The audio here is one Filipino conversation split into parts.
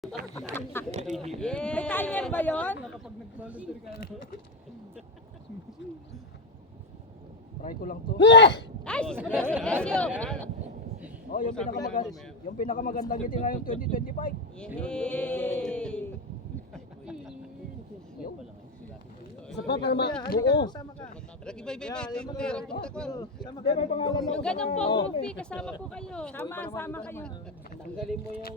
May timer ba yun? Try ko lang to. Ay, bless you. Oh, yung pinakamagandang ngiti ngayong 2025. Yay! Isa pa para mabuo. Yung ganun po, Rupi, kasama po kayo. Sama kayo. Tanggalin mo yung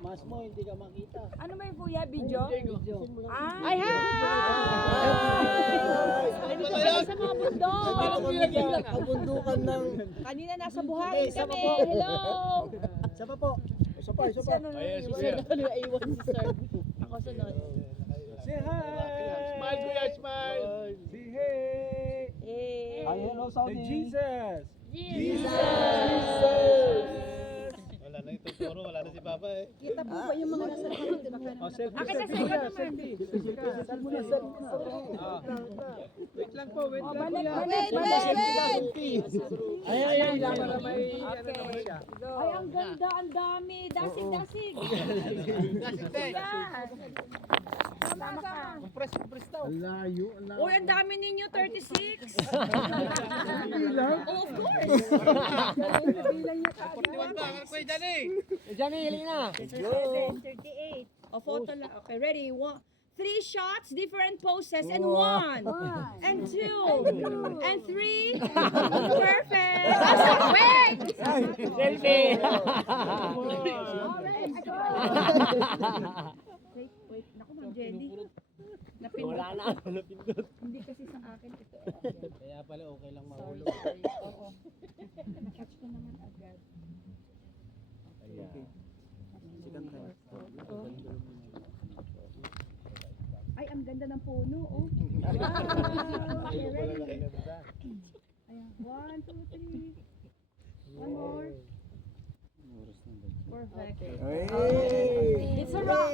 mask mo, hindi ka makita. Ano ba yung kuya? Video? Ay, hi! Nandito kayo sa mga bundok. Kabundukan ng... Kanina nasa buhangin kami. Hello! Isa pa po. Isa pa. Iwan si sir. Ako sunod. Say hi! Smile, kuya, smile! Say hey! Eh. Hi, hello, Saudi! Jesus! Wala na ito, puro wala na si Papa eh. Kita po ba yung mga nasa likod? Akin na sa'yo naman. Wait lang po, wait lang. Balik. Ay, Para may ano naman siya. Ay, ang ganda, ang dami. Dasig. Yan. Tama ka. Press daw. layo. Uy, ang dami ninyo, 36. Bilang? Oh, of course. Bilang niya ka. 41 ba? Ano kuya dyan eh? Diyan, hiling na. 38. O, photo lang. Okay, ready? 3 shots, different poses, and 1, and 2, and 3. Perfect. Wait! Selfie! Wait. Naku, Ma'am Jenny. Wala na. Napindot. Hindi kasi sa akin ito. Kaya pala okay lang mahulog. Oo. Nakatch ko naman agad. Ay, ang ganda ng puno, oh. Okay, ready? Ayan. 1, 2, 3. One more. Perfect. Hey! It's a rock.